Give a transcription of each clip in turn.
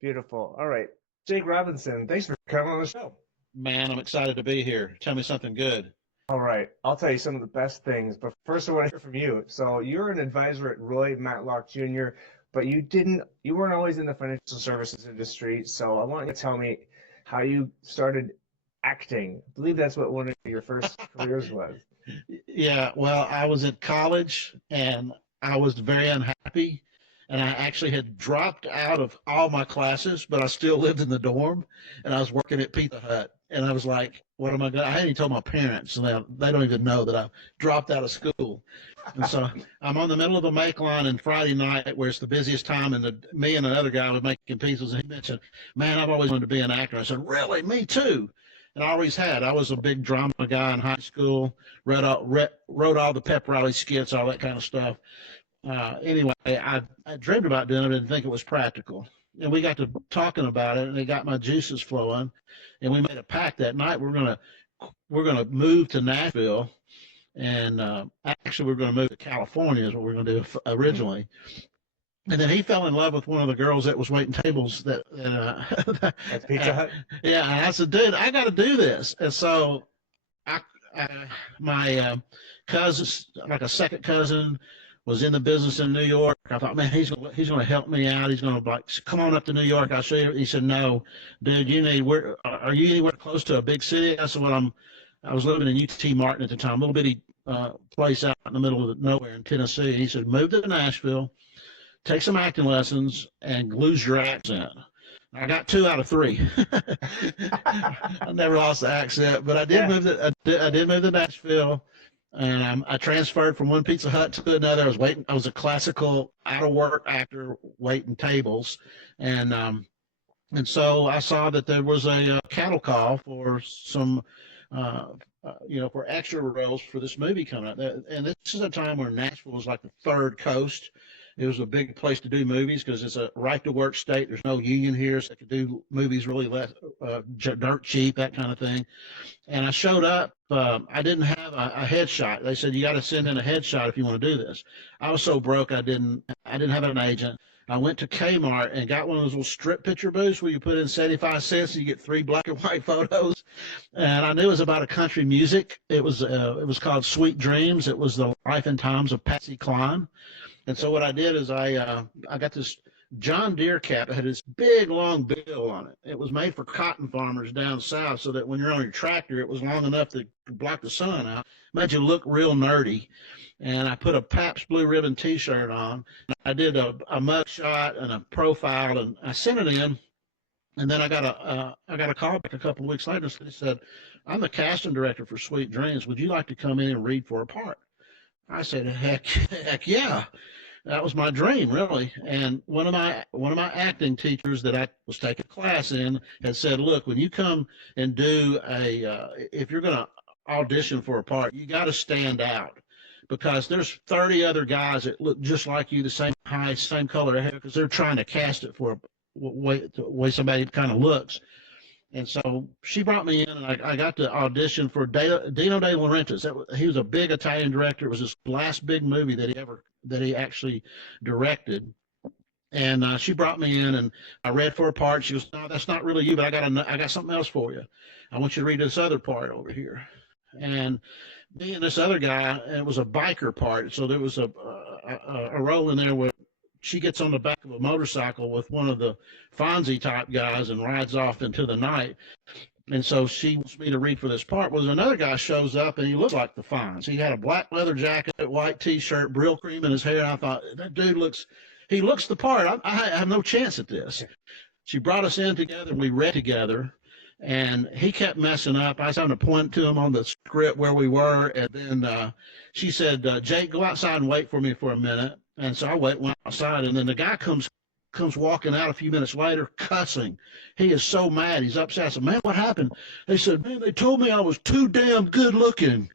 Beautiful. All right. Jake Robinson, thanks for coming on the show. Man, I'm excited to be here. Tell me something good. All right. I'll tell you some of the best things, but first I want to hear from you. So you're an advisor at Roy Matlock Jr., but you weren't always in the financial services industry. So I want you to tell me how you started acting. I believe that's what one of your first careers was. Yeah, well, I was at college and I was very unhappy. And I actually had dropped out of all my classes, but I still lived in the dorm and I was working at Pizza Hut. And I was like, what am I going to, I hadn't even told my parents, and they don't even know that I dropped out of school. And so I'm on the middle of a make line on Friday night where it's the busiest time, and me and another guy were making pizzas, and he mentioned, man, I've always wanted to be an actor. I said, really? Me too. And I always had. I was a big drama guy in high school, wrote all the pep rally skits, all that kind of stuff. Anyway, I dreamed about doing it. I didn't think it was practical. And we got to talking about it, and it got my juices flowing. And we made a pact that night. We're gonna move to Nashville, and actually we're gonna move to California is what we're gonna do originally. And then he fell in love with one of the girls that was waiting tables. That's Pizza Hut. Yeah, and I said, dude, I got to do this. And so I, my cousin, like a second cousin, was in the business in New York. I thought, man, he's gonna help me out. He's gonna like, come on up to New York. I'll show you. He said, no, dude, are you anywhere close to a big city? I said, well, I was living in UT Martin at the time, a little bitty place out in the middle of nowhere in Tennessee. And he said, move to Nashville, take some acting lessons, and lose your accent. I got 2 out of 3. I never lost the accent, but I did move to Nashville. And I transferred from one Pizza Hut to another. I was a classical out of work actor waiting tables, and so I saw that there was a cattle call for some, for extra roles for this movie coming out. And this is a time where Nashville was like the third coast. It was a big place to do movies because it's a right to work state. There's no union here, so they could do movies really less, dirt cheap, that kind of thing. And I showed up. I didn't have a headshot. They said you got to send in a headshot if you want to do this. I was so broke I didn't have an agent. I went to Kmart and got one of those little strip picture booths where you put in 75 cents and you get 3 black and white photos. And I knew it was about a country music. It was called Sweet Dreams. It was the life and times of Patsy Cline. And so what I did is I got this John Deere cap that had this big long bill on it. It was made for cotton farmers down south so that when you're on your tractor, it was long enough to block the sun out. Made you look real nerdy. And I put a Pabst Blue Ribbon T-shirt on. I did a mug shot and a profile, and I sent it in. And then I got a call back a couple of weeks later. They said, I'm the casting director for Sweet Dreams. Would you like to come in and read for a part? I said, heck yeah. That was my dream, really. And one of my acting teachers that I was taking a class in had said, look, when you come and do if you're going to audition for a part, you got to stand out because there's 30 other guys that look just like you, the same height, same color hair, because they're trying to cast it for the way somebody kind of looks. And so she brought me in, and I got to audition for Dino De Laurentiis. He was a big Italian director. It was his last big movie that he actually directed. And she brought me in, and I read for a part. She goes, "No, that's not really you, but I got something else for you. I want you to read this other part over here." And me and this other guy, and it was a biker part. So there was a role in there where she gets on the back of a motorcycle with one of the Fonzie type guys and rides off into the night. And so she wants me to read for this part. Well, another guy shows up and he looked like the Fonz. He had a black leather jacket, white T-shirt, Brill cream in his hair. And I thought, that dude looks the part. I have no chance at this. She brought us in together. We read together. And he kept messing up. I was having to point to him on the script where we were. And then she said, Jake, go outside and wait for me for a minute. And so I went outside, and then the guy comes walking out a few minutes later, cussing. He is so mad. He's upset. I said, man, what happened? They said, man, they told me I was too damn good looking.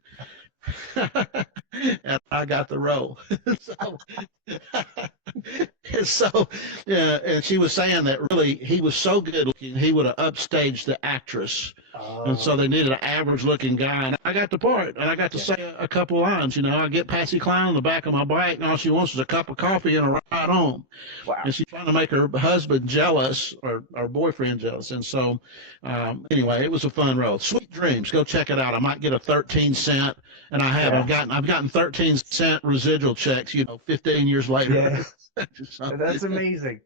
And I got the role. Yeah, and she was saying that really he was so good looking, he would have upstaged the actress. And so they needed an average looking guy. And I got the part. And I got to say a couple lines. I get Patsy Cline on the back of my bike, and all she wants is a cup of coffee and a ride home. Wow. And she's trying to make her husband jealous or boyfriend jealous. And so, anyway, it was a fun role. Sweet Dreams. Go check it out. I might get a 13-cent, and I have. Yeah. I've gotten 13-cent residual checks, 15 years later. Yeah. So, That's amazing.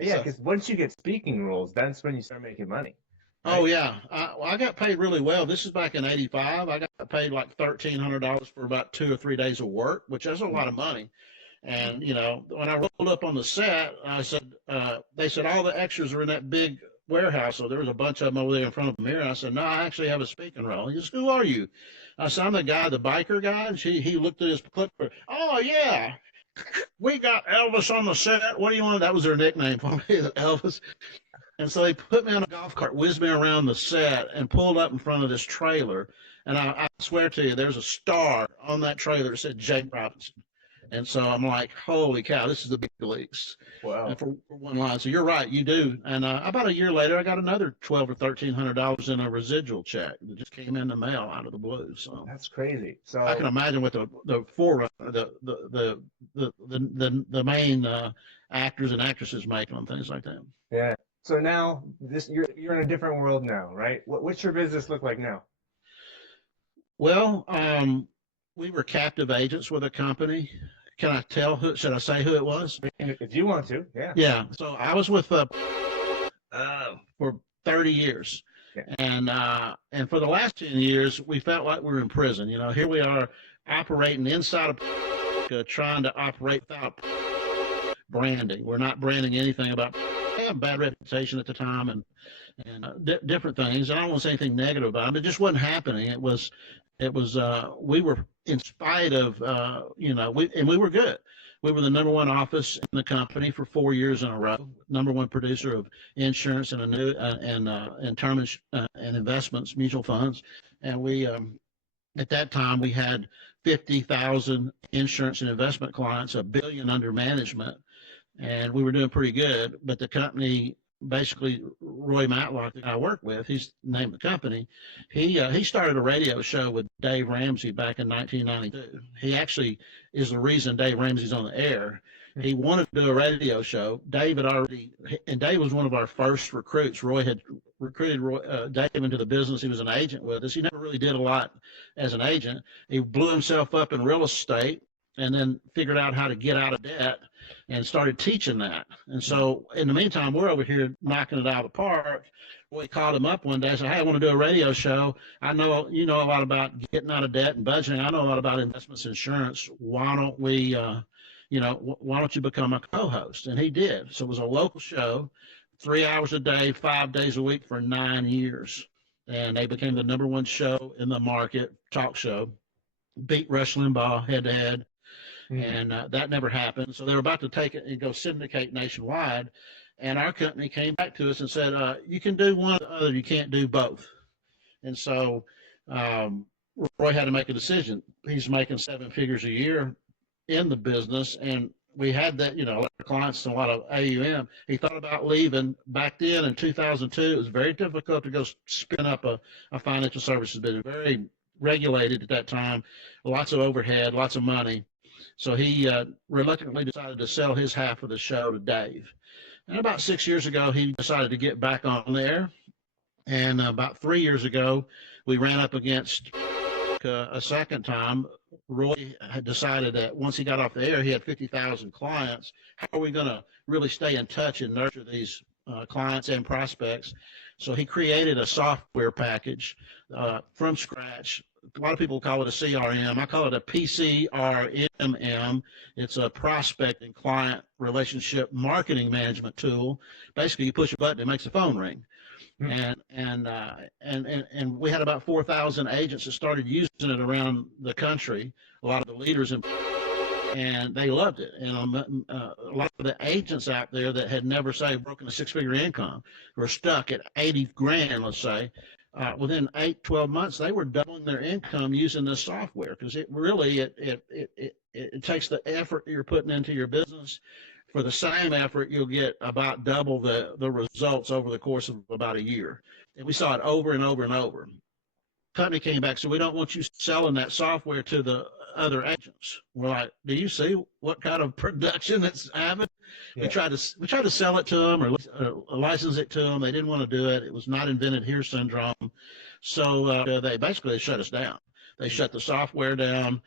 Yeah, because once you get speaking roles, that's when you start making money. Right? Oh yeah, I got paid really well. This is back in '85. I got paid like $1,300 for about 2 or 3 days of work, which is a lot of money. And when I rolled up on the set, I said, they said all the extras are in that big warehouse. So there was a bunch of them over there in front of the mirror. I said, no, I actually have a speaking role. He says, who are you? I said, I'm the guy, the biker guy. And he looked at his clipper. Oh yeah, we got Elvis on the set. What do you want? That was their nickname for me, Elvis. And so they put me on a golf cart, whizzed me around the set, and pulled up in front of this trailer. And I swear to you, there's a star on that trailer that said Jake Robinson. And so I'm like, holy cow, this is the big leagues. Wow. And for one line. So you're right, you do. And about a year later, I got another $1,200 or $1,300 in a residual check that just came in the mail out of the blue. So that's crazy. So I can imagine what the forerunner, the main actors and actresses making on things like that. Yeah. So now you're in a different world now, right? What's your business look like now? Well, we were captive agents with a company. Can I tell should I say who it was? If you want to, yeah. Yeah. So I was with for 30 years. Yeah. And for the last 10 years, we felt like we were in prison. Here we are operating inside of trying to operate without branding. We're not branding anything about. They have a bad reputation at the time and different things. And I don't want to say anything negative about it. It just wasn't happening. It was we were, in spite of we were good. We were the number one office in the company for 4 years in a row, number one producer of insurance and term and investments, mutual funds. And we at that time we had 50,000 insurance and investment clients, $1 billion under management, and we were doing pretty good. But the company, basically, Roy Matlock, that I work with, he's the name of the company. He started a radio show with Dave Ramsey back in 1992. He actually is the reason Dave Ramsey's on the air. He wanted to do a radio show. Dave was one of our first recruits. Roy had recruited Dave into the business. He was an agent with us. He never really did a lot as an agent. He blew himself up in real estate and then figured out how to get out of debt and started teaching that. And so in the meantime, we're over here knocking it out of the park. We called him up one day and said, hey, I want to do a radio show. I know you know a lot about getting out of debt and budgeting. I know a lot about investments, insurance. Why don't we, why don't you become a co-host? And he did. So it was a local show, 3 hours a day, 5 days a week for 9 years. And they became the number one show in the market, talk show, beat Rush Limbaugh head to head. And that never happened. So they were about to take it and go syndicate nationwide. And our company came back to us and said, you can do one or the other, you can't do both. And so Roy had to make a decision. He's making 7 figures a year in the business. And we had that, a lot of clients and a lot of AUM. He thought about leaving. Back then in 2002, it was very difficult to go spin up a financial services business, very regulated at that time, lots of overhead, lots of money. So he reluctantly decided to sell his half of the show to Dave. And about 6 years ago, he decided to get back on there. And about 3 years ago, we ran up against a second time. Roy had decided that once he got off the air, he had 50,000 clients. How are we going to really stay in touch and nurture these clients and prospects? So he created a software package from scratch. A lot of people call it a CRM. I call it a PCRMM. It's a prospect and client relationship marketing management tool. Basically, you push a button, it makes the phone ring. And we had about 4,000 agents that started using it around the country. A lot of the leaders and they loved it. And a lot of the agents out there that had never, say, broken a 6-figure income were stuck at 80 grand, let's say. Within 8-12 months, they were doubling their income using this software, because it really it takes the effort you're putting into your business For the same effort, you'll get about double the results over the course of about a year. And we saw it over and over and over. Company came back, so we don't want you selling that software to the other agents. We're like, do you see what kind of production it's having? Yeah. We tried to sell it to them or license it to them. They didn't want to do it. It was not invented here syndrome. So they basically shut us down. They shut the software down,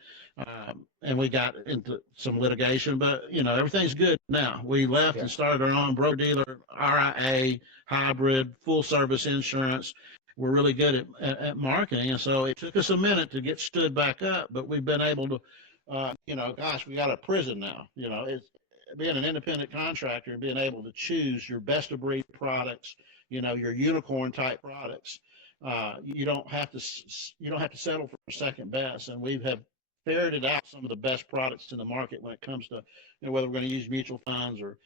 and we got into some litigation. But everything's good now. We left and started our own broker dealer, RIA, hybrid, full service insurance. We're really good at marketing, and so it took us a minute to get stood back up, but we've been able to, gosh, we got a prison now. It's being an independent contractor and being able to choose your best of breed products, your unicorn type products. You don't have to settle for second best, and we have ferreted out some of the best products in the market when it comes to whether we're going to use mutual funds or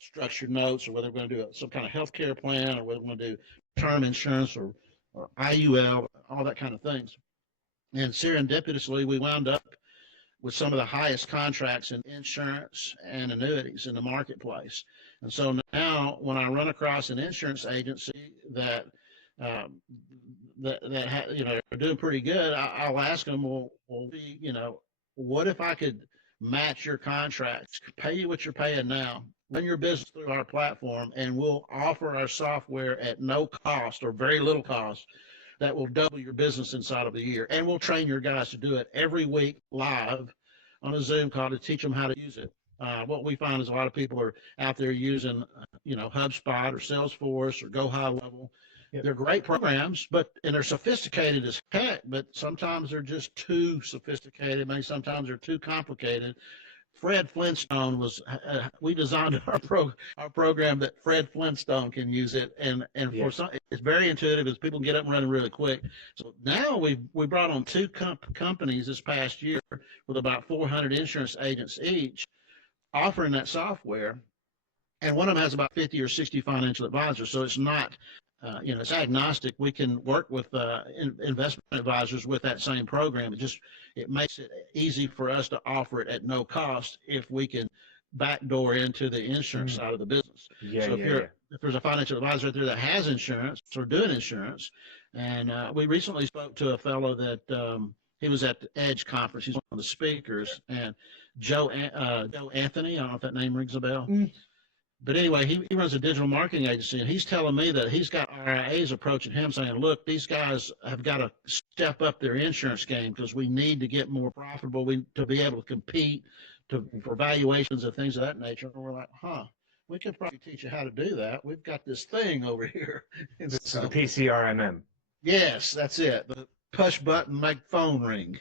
structured notes, or whether we're going to do some kind of healthcare plan, or whether we're going to do term insurance or IUL, all that kind of things. And serendipitously, we wound up with some of the highest contracts in insurance and annuities in the marketplace. And so now, when I run across an insurance agency that are doing pretty good, I'll ask them, well, what if I could match your contracts, pay you what you're paying now, run your business through our platform, and we'll offer our software at no cost or very little cost that will double your business inside of the year. And we'll train your guys to do it every week live on a Zoom call to teach them how to use it. What we find is a lot of people are out there using, HubSpot or Salesforce or Go High Level. Yep. They're great programs, and they're sophisticated as heck, but sometimes they're just too sophisticated. Maybe sometimes they're too complicated. Fred Flintstone we designed our program that Fred Flintstone can use it, and for some, it's very intuitive as people get up and running really quick. So now we brought on two companies this past year with about 400 insurance agents each offering that software, and one of them has about 50 or 60 financial advisors. So it's not, it's agnostic. We can work with investment advisors with that same program. It makes it easy for us to offer it at no cost if we can backdoor into the insurance side of the business. If there's a financial advisor out there that has insurance or doing insurance, and we recently spoke to a fellow that he was at the Edge conference. He's one of the speakers, and Joe Anthony. I don't know if that name rings a bell. But anyway, he runs a digital marketing agency, and he's telling me that he's got RIAs approaching him saying, look, these guys have got to step up their insurance game because we need to get more profitable to be able to compete for valuations and things of that nature. And we're like, we could probably teach you how to do that. We've got this thing over here. So the PCRMM. Yes, that's it. The push button, make phone ring.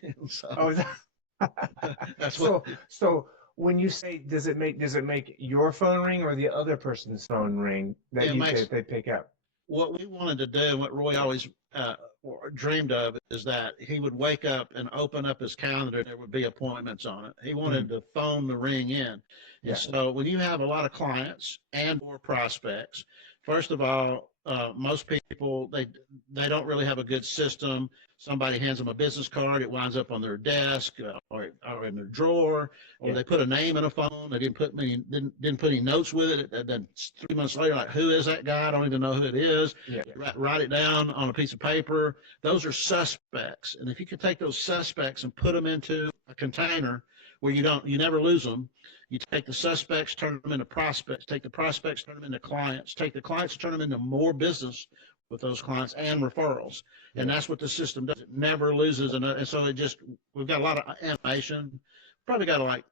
That's what. So when you say, does it make your phone ring or the other person's phone ring that they pick up? What we wanted to do, and what Roy always dreamed of, is that he would wake up and open up his calendar. There would be appointments on it. He wanted to phone the ring in. And so when you have a lot of clients and or prospects, first of all, most people, they don't really have a good system. Somebody hands them a business card, it winds up on their desk or in their drawer, or they put a name in a phone. They didn't put any notes with it. And then 3 months later, like, who is that guy? I don't even know who it is. Write it down on a piece of paper. Those are suspects. And if you could take those suspects and put them into a container where you never lose them, you take the suspects, turn them into prospects, take the prospects, turn them into clients, take the clients, turn them into more business with those clients and referrals. And that's what the system does. It never loses. And so we've got a lot of animation, probably got like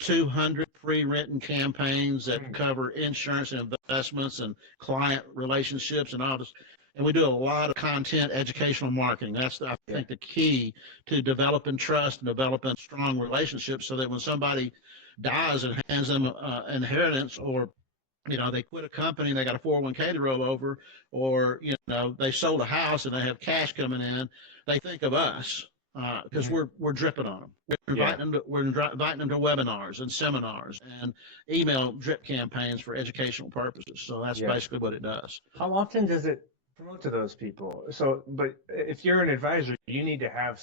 200 pre-written campaigns that cover insurance and investments and client relationships and all this. And we do a lot of content, educational marketing. That's, I think, the key to developing trust and developing strong relationships, so that when somebody dies and hands them inheritance, or they quit a company and they got a 401k to roll over, or they sold a house and they have cash coming in, they think of us because we're dripping on them. We're inviting them to webinars and seminars and email drip campaigns for educational purposes. So that's basically what it does. How often does it promote to those people? So, but if you're an advisor, you need to have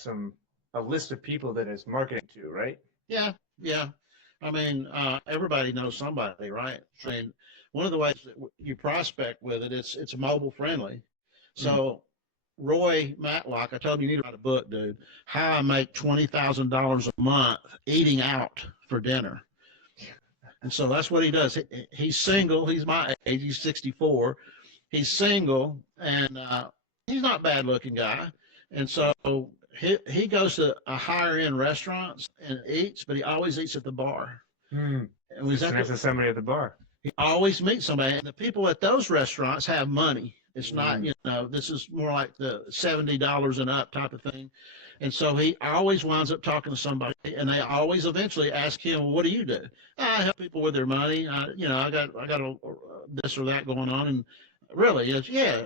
a list of people that it's marketing to, right? Yeah. I mean, everybody knows somebody, right? I mean, one of the ways that you prospect with it, it's mobile friendly. Mm. So Roy Matlock, I told him you need to write a book, dude. How I make $20,000 a month eating out for dinner. And so that's what he does. He's single. He's my age. He's 64. He's single, and he's not a bad looking guy. And so he goes to a higher end restaurants and eats, but he always eats at the bar. Mm. And we It's nice to somebody at the bar. he always meets somebody. And the people at those restaurants have money. It's not, Mm. this is more like the $70 and up type of thing. And so he always winds up talking to somebody, and they always eventually ask him, well, what do you do? I help people with their money. I got this or that going on. And really, it's, yeah.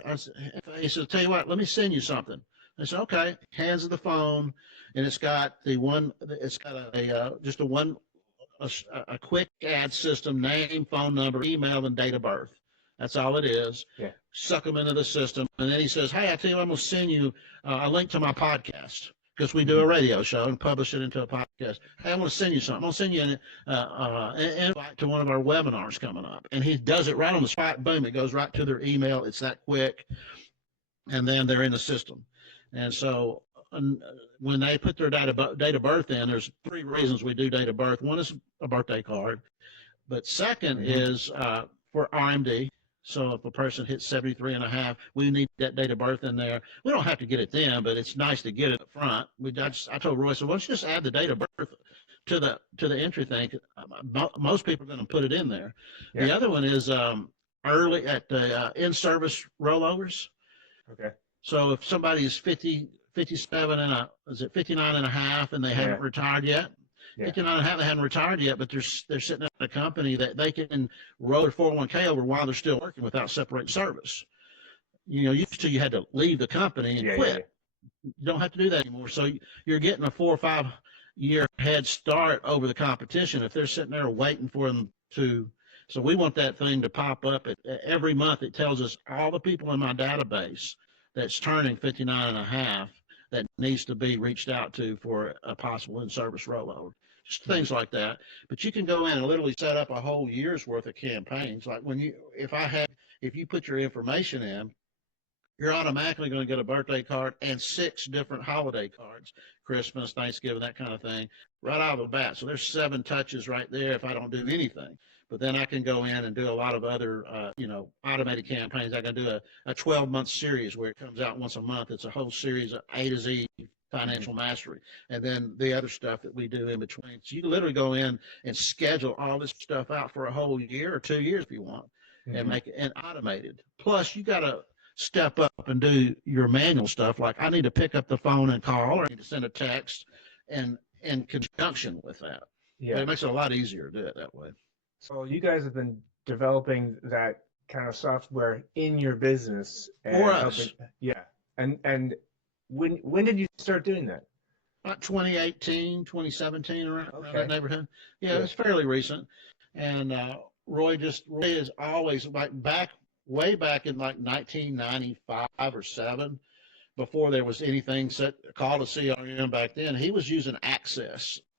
He said, tell you what, let me send you something. I said, okay. Hands of the phone, and it's got just a quick ad system, name, phone number, email, and date of birth. That's all it is. Yeah. Suck them into the system. And then he says, hey, I tell you what, I'm going to send you a link to my podcast because we do a radio show and publish it into a podcast. Hey, I'm going to send you something. I'm going to send you an invite to one of our webinars coming up. And he does it right on the spot. Boom, it goes right to their email. It's that quick. And then they're in the system. And so when they put their date of birth in, there's three reasons we do date of birth. One is a birthday card, but second is for RMD. So if a person hits 73 and a half, we need that date of birth in there. We don't have to get it then, but it's nice to get it up front. I told Roy, so why don't you just add the date of birth to the entry thing? Most people are going to put it in there. Yeah. The other one is early at the in-service rollovers. Okay. So if somebody is 57 and 59 and a half and they haven't retired yet, 59 and a half, they haven't retired yet, but they're sitting at a company that they can roll their 401k over while they're still working without separating service. Used to you had to leave the company and quit. You don't have to do that anymore. So you're getting a 4 or 5 year head start over the competition if they're sitting there waiting for them to. So we want that thing to pop up every month. It tells us all the people in my database that's turning 59 and a half that needs to be reached out to for a possible in-service rollover. Just things like that. But you can go in and literally set up a whole year's worth of campaigns. Like if you put your information in, you're automatically going to get a birthday card and 6 different holiday cards, Christmas, Thanksgiving, that kind of thing, right out of the bat. So there's 7 touches right there if I don't do anything. But then I can go in and do a lot of other, automated campaigns. I can do a 12-month series where it comes out once a month. It's a whole series of A to Z financial mastery. And then the other stuff that we do in between. So you can literally go in and schedule all this stuff out for a whole year or 2 years if you want and make it automated. Plus, you got to step up and do your manual stuff. Like I need to pick up the phone and call, or I need to send a text and in conjunction with that. Yeah. But it makes it a lot easier to do it that way. So you guys have been developing that kind of software in your business for us. And when did you start doing that? About 2018, 2017, around that neighborhood. Yeah, it's fairly recent. And Roy is always way back in like 1995 or 7, before there was anything called a CRM back then. He was using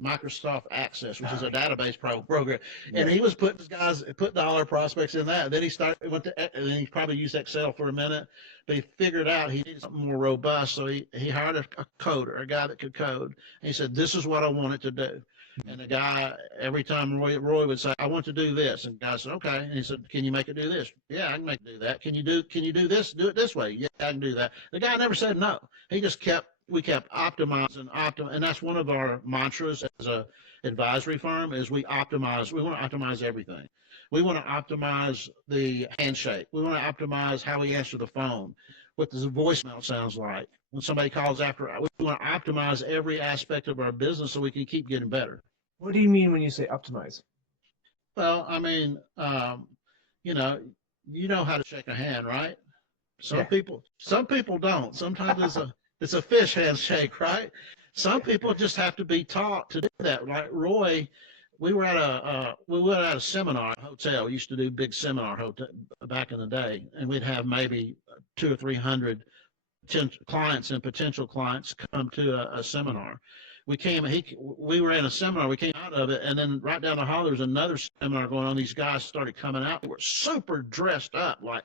Microsoft Access, which is a database program, and he was putting dollar prospects in that. Then and then he probably used Excel for a minute, but he figured out he needed something more robust, so he hired a coder, a guy that could code. And he said, "This is what I want it to do." And the guy, every time Roy would say, "I want to do this," and the guy said, "Okay." And he said, "Can you make it do this?" "Yeah, I can make it do that." Can you do this? Do it this way?" "Yeah, I can do that." The guy never said no. He just we kept optimizing, and that's one of our mantras as a advisory firm is we optimize. We want to optimize everything. We want to optimize the handshake. We want to optimize how we answer the phone, what the voicemail sounds like when somebody calls after. We want to optimize every aspect of our business so we can keep getting better. What do you mean when you say optimize? Well, I mean, you know how to shake a hand, right? Some people don't. Sometimes it's a fish handshake, right? Some people just have to be taught to do that. Like Roy, we were at a seminar hotel. We used to do big seminar hotel back in the day, and we'd have maybe 200 or 300 clients and potential clients come to a seminar. we were in a seminar, we came out of it, and then right down the hall there was another seminar going on. These guys started coming out. They were super dressed up, like,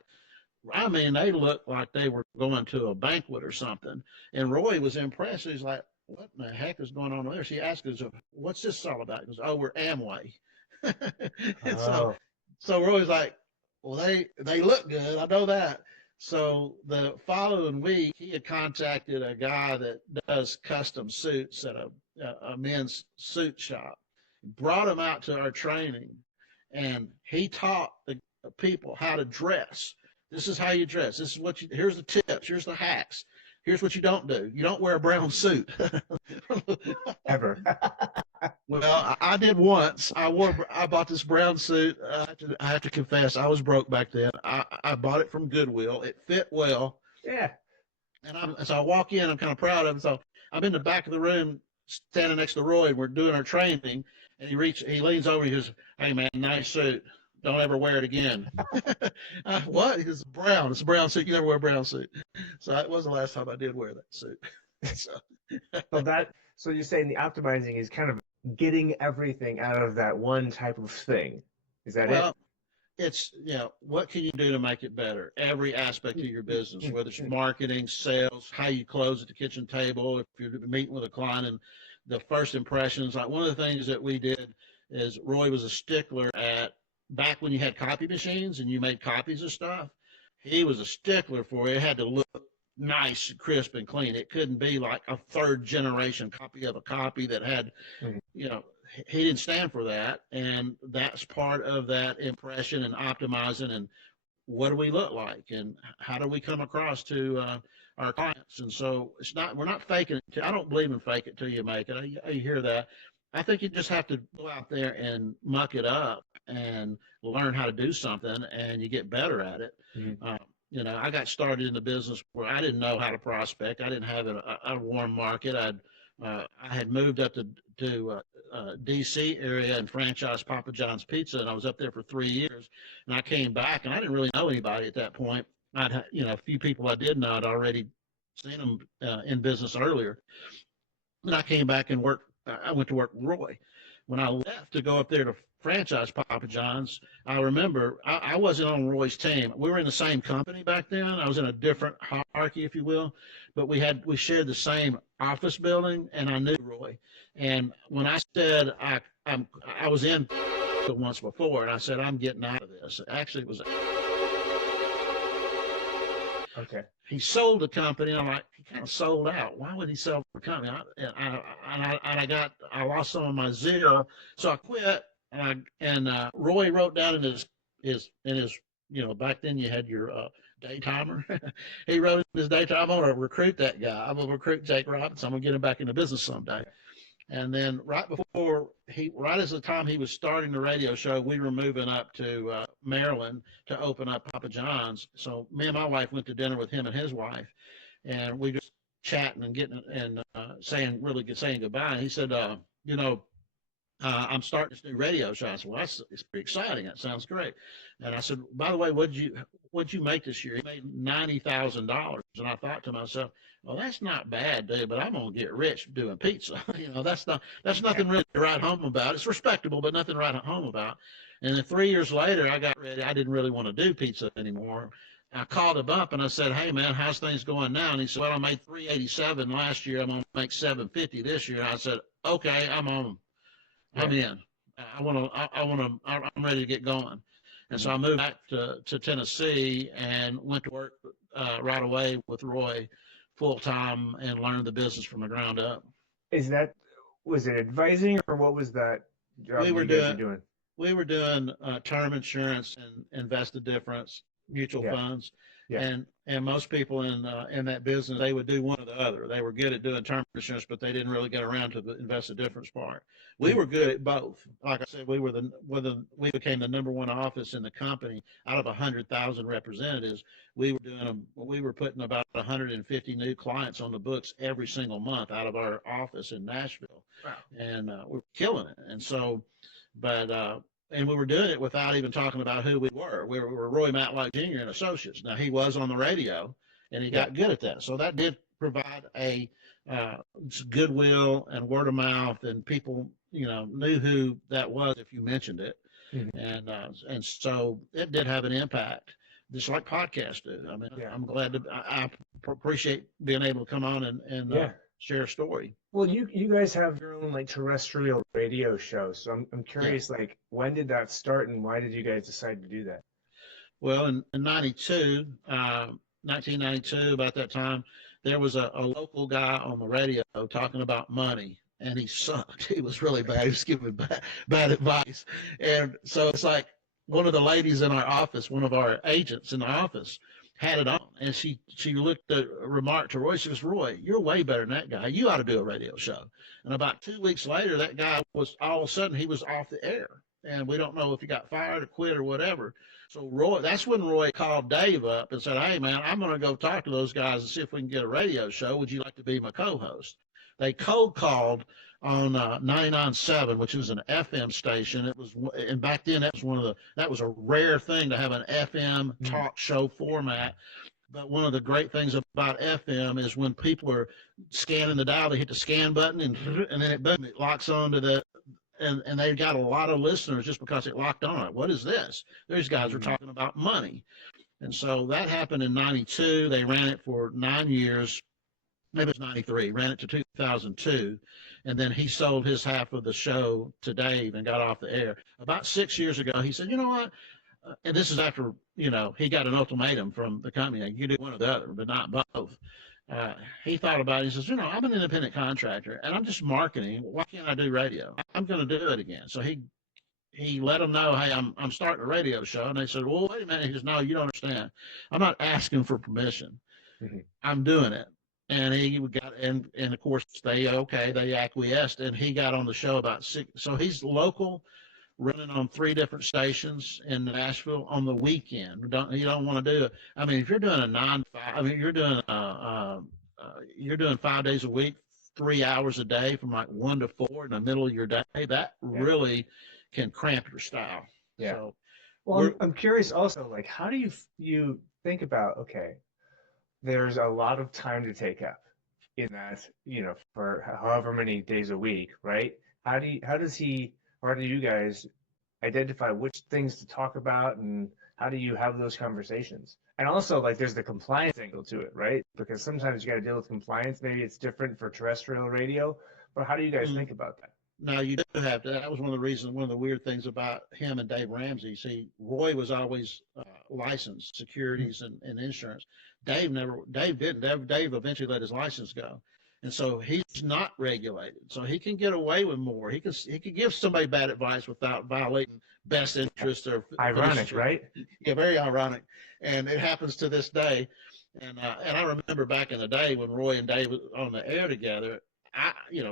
I mean, they looked like they were going to a banquet or something. And Roy was impressed. He's like, what in the heck is going on there? She asked us, what's this all about? He goes, oh, we're Amway. And Oh, so Roy's like, well, they look good. I know that. So the following week, he had contacted a guy that does custom suits at a men's suit shop, brought him out to our training, and he taught the people how to dress. This is how you dress. This is here's the tips. Here's the hacks. Here's what you don't do. You don't wear a brown suit. ever. Well, I did once. I bought this brown suit. I have to confess, I was broke back then. I bought it from Goodwill. It fit well. Yeah. And so I walk in, I'm kind of proud of it. So I'm in the back of the room standing next to Roy. We're doing our training. And he leans over, he goes, hey man, nice suit. Don't ever wear it again. What? He goes, brown. It's a brown suit. You never wear a brown suit. So that was the last time I did wear that suit. So, So you're saying the optimizing is kind of getting everything out of that one type of thing. Is that well, it's, what can you do to make it better? Every aspect of your business, whether it's marketing, sales, how you close at the kitchen table, if you're meeting with a client, and the first impressions. Like one of the things that we did is Roy was a stickler at, back when you had copy machines and you made copies of stuff, he was a stickler for it. It had to look nice, crisp, and clean. It couldn't be like a third generation copy of a copy that had, he didn't stand for that. And that's part of that impression and optimizing and what do we look like and how do we come across to our clients. And so we're not faking it. I don't believe in fake it till you make it. I hear that. I think you just have to go out there and muck it up and learn how to do something, and you get better at it. Mm-hmm. I got started in the business where I didn't know how to prospect. I didn't have a warm market. I had moved up to D.C. area and franchised Papa John's Pizza, and I was up there for 3 years. And I came back, and I didn't really know anybody at that point. A few people I did know, I'd already seen them in business earlier. And I came back and I went to work with Roy. When I left to go up there to franchise Papa John's, I remember I wasn't on Roy's team. We were in the same company back then. I was in a different hierarchy, if you will, but we shared the same office building, and I knew Roy. And when I said I was in once before, and I said I'm getting out of this. Actually, it was. Okay. He sold the company, and I'm like, he kind of sold out. Why would he sell the company? I lost some of my zeal, so I quit. And Roy wrote down in his back then you had your day timer. He wrote in his day timer, I'm going to recruit that guy. I'm going to recruit Jake Robinson. I'm going to get him back into business someday. And then right as the time he was starting the radio show, we were moving up to Maryland to open up Papa John's. So me and my wife went to dinner with him and his wife, and we just chatting and getting and saying goodbye. And he said, I'm starting this new radio show. I said, well, it's pretty exciting. That sounds great. And I said, by the way, what'd you make this year? He made $90,000. And I thought to myself, well, that's not bad, dude, but I'm going to get rich doing pizza. That's nothing really to write home about. It's respectable, but nothing to write home about. And then 3 years later, I got ready. I didn't really want to do pizza anymore. I called him up and I said, hey man, how's things going now? And he said, well, I made 387 last year. I'm going to make 750 this year. I said, okay, I'm in. I'm ready to get going. And so I moved back to Tennessee and went to work right away with Roy full time and learned the business from the ground up. Was it advising, or what was that job you guys were doing? We were doing term insurance and invested difference, mutual funds. Yeah. And most people in that business, they would do one or the other. They were good at doing term insurance, but they didn't really get around to the invested difference part. We were good at both. Like I said, we became the number one office in the company out of 100,000 representatives. We were putting about 150 new clients on the books every single month out of our office in Nashville. Wow. And we were killing it. And so, and we were doing it without even talking about who we were. We were Roy Matlock Jr. and Associates. Now, he was on the radio, and he got good at that. So that did provide a it's goodwill and word of mouth, and people, knew who that was if you mentioned it. Mhm. And so it did have an impact, just like podcasts do. I mean, Yeah. I'm glad I appreciate being able to come on and Yeah. share a story. Well, you guys have your own like terrestrial radio show, so I'm Yeah. curious, like when did that start and why did you guys decide to do that? Well, in 92, 1992, about that time, there was a local guy on the radio talking about money, and he sucked. He was really bad. He was giving bad advice. And so it's like one of the ladies in our office, one of our agents in the office, had it on, and she remarked to Roy, she goes, Roy, you're way better than that guy. You ought to do a radio show. And about 2 weeks later, that guy was all of a sudden he was off the air. And we don't know if he got fired or quit or whatever. So that's when Roy called Dave up and said, hey, man, I'm going to go talk to those guys and see if we can get a radio show. Would you like to be my co-host? They cold called on 99.7, which was an FM station. And back then that was a rare thing to have an FM talk show format. But one of the great things about FM is when people are scanning the dial, they hit the scan button and then it locks onto and they got a lot of listeners just because it locked on it. What is this? These guys are talking about money. And so that happened in 92. They ran it for 9 years. Maybe it was 93. Ran it to 2002. And then he sold his half of the show to Dave and got off the air. About 6 years ago, he said, you know what? And this is after, he got an ultimatum from the company. You do one or the other, but not both. He thought about it. He says, I'm an independent contractor and I'm just marketing. Why can't I do radio? I'm going to do it again. So he let them know, hey, I'm starting a radio show. And they said, well, wait a minute. He says, no, you don't understand. I'm not asking for permission. Mm-hmm. I'm doing it. And he got, and of course they acquiesced, and he got on the show about 6. So he's local, running on 3 different stations in Nashville on the weekend. You don't want to do it. I mean, if you're doing a 9 to 5, I mean, you're doing 5 days a week, 3 hours a day from like 1 to 4 in the middle of your day. That really can cramp your style. Yeah. So, well, I'm curious also, like, how do you think about, okay, there's a lot of time to take up in that, for however many days a week, right? How do you guys identify which things to talk about and how do you have those conversations? And also, like, there's the compliance angle to it, right? Because sometimes you got to deal with compliance. Maybe it's different for terrestrial radio, but how do you guys think about that? No, you do have to. That was one of the weird things about him and Dave Ramsey. See, Roy was always licensed, securities and insurance. Dave didn't. Dave eventually let his license go. And so he's not regulated. So he can get away with more. He could give somebody bad advice without violating best interest or ironic, right? Yeah, very ironic. And it happens to this day. And I remember back in the day when Roy and Dave were on the air together,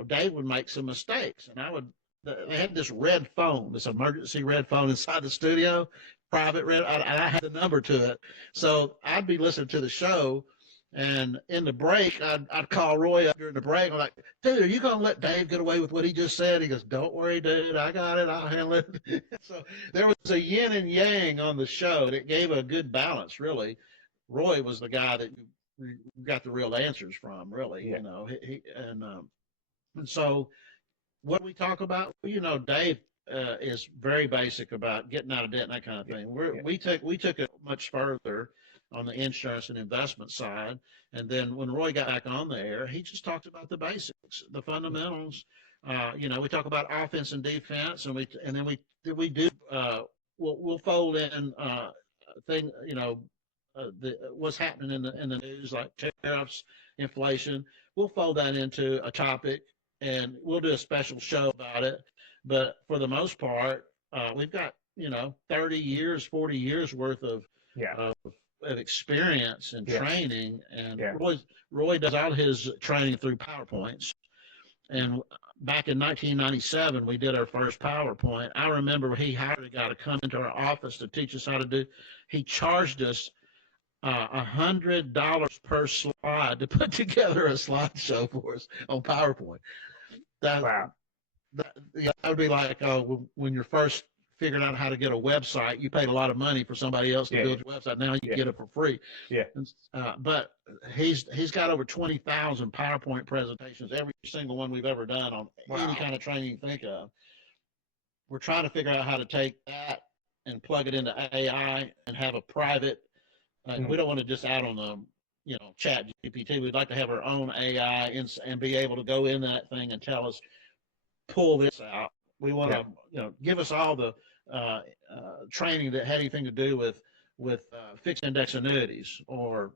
Dave would make some mistakes, and they had this red phone, this emergency red phone inside the studio, private red, and I had the number to it. So I'd be listening to the show, and in the break, I'd call Roy up during the break. I'm like, dude, are you going to let Dave get away with what he just said? He goes, don't worry, dude, I got it, I'll handle it. So there was a yin and yang on the show, and it gave a good balance, really. Roy was the guy that got the real answers from, really. And so what we talk about, Dave is very basic about getting out of debt and that kind of thing. We took it much further on the insurance and investment side, and then when Roy got back on the air, he just talked about the basics, the fundamentals. We talk about offense and defense, and then we do we'll fold in what's happening in the news, like tariffs, inflation. We'll fold that into a topic, and we'll do a special show about it. But for the most part, we've got 30 years, 40 years worth of experience and training. And Roy does all his training through PowerPoints. And back in 1997, we did our first PowerPoint. I remember he hired a guy to come into our office to teach us how to do. He charged us $100 per slide to put together a slideshow for us on PowerPoint. That would be like when you're first figured out how to get a website. You paid a lot of money for somebody else to Yeah. build your website. Now you Yeah. get it for free. Yeah. But he's got over 20,000 PowerPoint presentations, every single one we've ever done on any kind of training you think of. We're trying to figure out how to take that and plug it into AI and have a private. We don't want to just out on the chat GPT. We'd like to have our own AI and be able to go in that thing and tell us, pull this out. We want to give us all the training that had anything to do with fixed index annuities or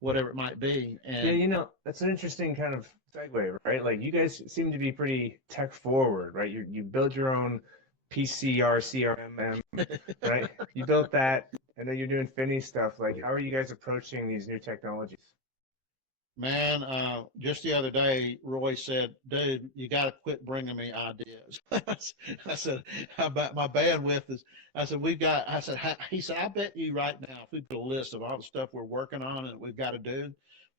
whatever it might be. And yeah, that's an interesting kind of segue, right? Like you guys seem to be pretty tech forward, right? You build your own PCR CRM, right? You built that, and then you're doing Finny stuff. Like, how are you guys approaching these new technologies? Man, just the other day, Roy said, dude, you got to quit bringing me ideas. I said, how about my bandwidth is, I said, he said, I bet you right now, if we put a list of all the stuff we're working on and we've got to do,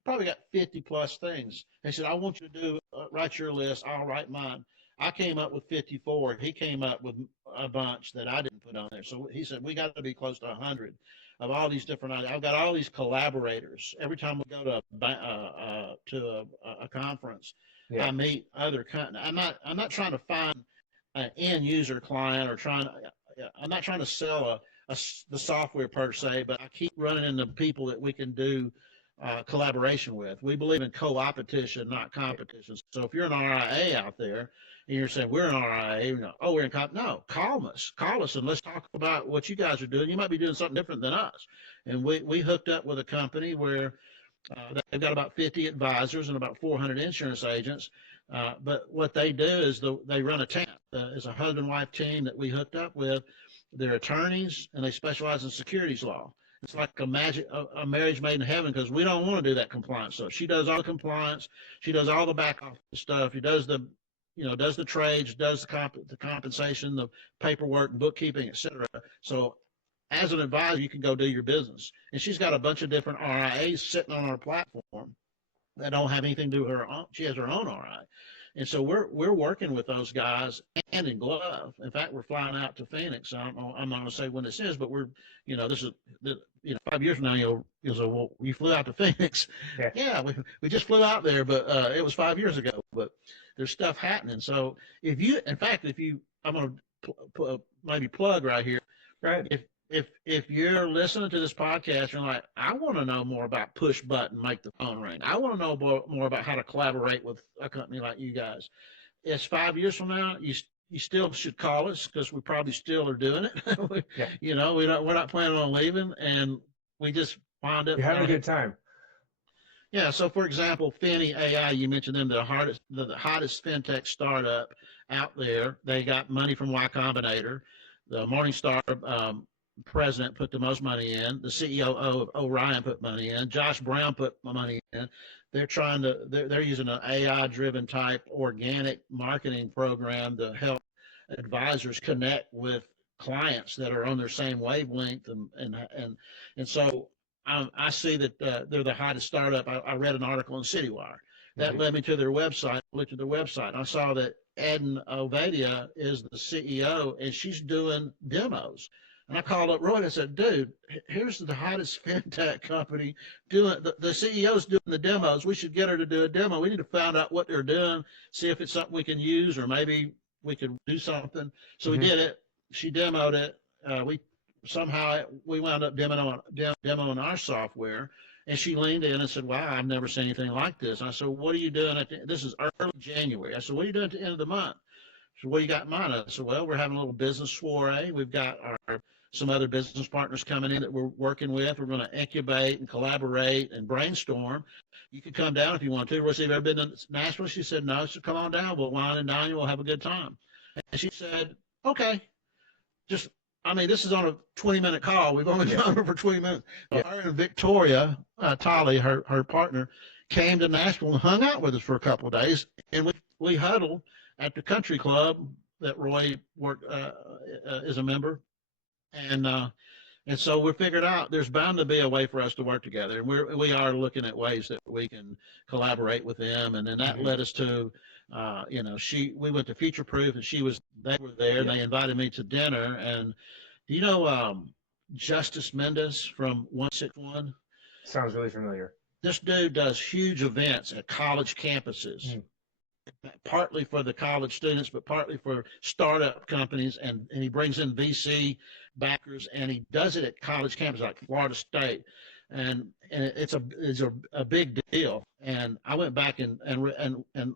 probably got 50 plus things. He said, I want you to write your list. I'll write mine. I came up with 54. He came up with a bunch that I didn't put on there. So he said, we got to be close to 100 of all these different ideas. I've got all these collaborators. Every time we go to a conference, I meet other. I'm not trying to find an end user client or I'm not trying to sell the software per se, but I keep running into people that we can do collaboration with. We believe in co-opetition, not competition. So if you're an RIA out there and you're saying we're an RIA, we're in no, call us and let's talk about what you guys are doing. You might be doing something different than us. And we hooked up with a company where they've got about 50 advisors and about 400 insurance agents. But what they do is they run a TAMP. It's a husband and wife team that we hooked up with. They're attorneys and they specialize in securities law. It's like a marriage made in heaven because we don't want to do that compliance stuff. She does all the compliance. She does all the back office stuff. She does the trades, does the compensation, the paperwork, bookkeeping, etc. So as an advisor, you can go do your business. And she's got a bunch of different RIAs sitting on our platform that don't have anything to do with her own. She has her own RIA. And so we're working with those guys hand in glove. In fact, we're flying out to Phoenix. I'm not going to say when this is, but this is 5 years from now. You'll say, well, you flew out to Phoenix. Yeah, we just flew out there, but it was 5 years ago. But there's stuff happening. So I'm going to maybe plug right here. Right. If you're listening to this podcast, you're like, I want to know more about push button, make the phone ring. I want to know more about how to collaborate with a company like you guys. It's 5 years from now. You still should call us because we probably still are doing it. We're not planning on leaving, and we just wound up. You're having a good time. Yeah. So, for example, Finny AI, you mentioned them, the hottest FinTech startup out there. They got money from Y Combinator. The Morningstar president put the most money in. The CEO of Orion put money in. Josh Brown put money in. They're using an AI-driven type organic marketing program to help advisors connect with clients that are on their same wavelength, and so I see that they're the hottest startup. I read an article in CityWire that led me to their website. Looked at their website. I saw that Eden Ovadia is the CEO, and she's doing demos. And I called up Roy and I said, dude, here's the hottest FinTech company doing the CEO's doing the demos. We should get her to do a demo. We need to find out what they're doing, see if it's something we can use, or maybe we could do something. So we did it. She demoed it. We wound up demoing our software. And she leaned in and said, wow, I've never seen anything like this. And I said, what are you doing? This is early January. I said, what are you doing at the end of the month? She said, what do you got in mind? I said, well, we're having a little business soiree. We've got some other business partners coming in that we're working with. We're going to incubate and collaborate and brainstorm. You can come down if you want to. Rosie, have you ever been to Nashville? She said, no. She said, come on down. We'll wine and dine. We'll have a good time. And she said, okay. This is on a 20-minute call. We've only been on her for 20 minutes. Her and Victoria Tolley, her partner, came to Nashville and hung out with us for a couple of days. And we huddled at the country club that Roy is a member. And And so we figured out there's bound to be a way for us to work together. And we are looking at ways that we can collaborate with them. And then that led us to, we went to Future Proof, and they were there, and they invited me to dinner. And do you know Justice Mendez from 161? Sounds really familiar. This dude does huge events at college campuses, partly for the college students, but partly for startup companies. And he brings in VC backers, and he does it at college campuses like Florida State. And it's a big deal. And I went back and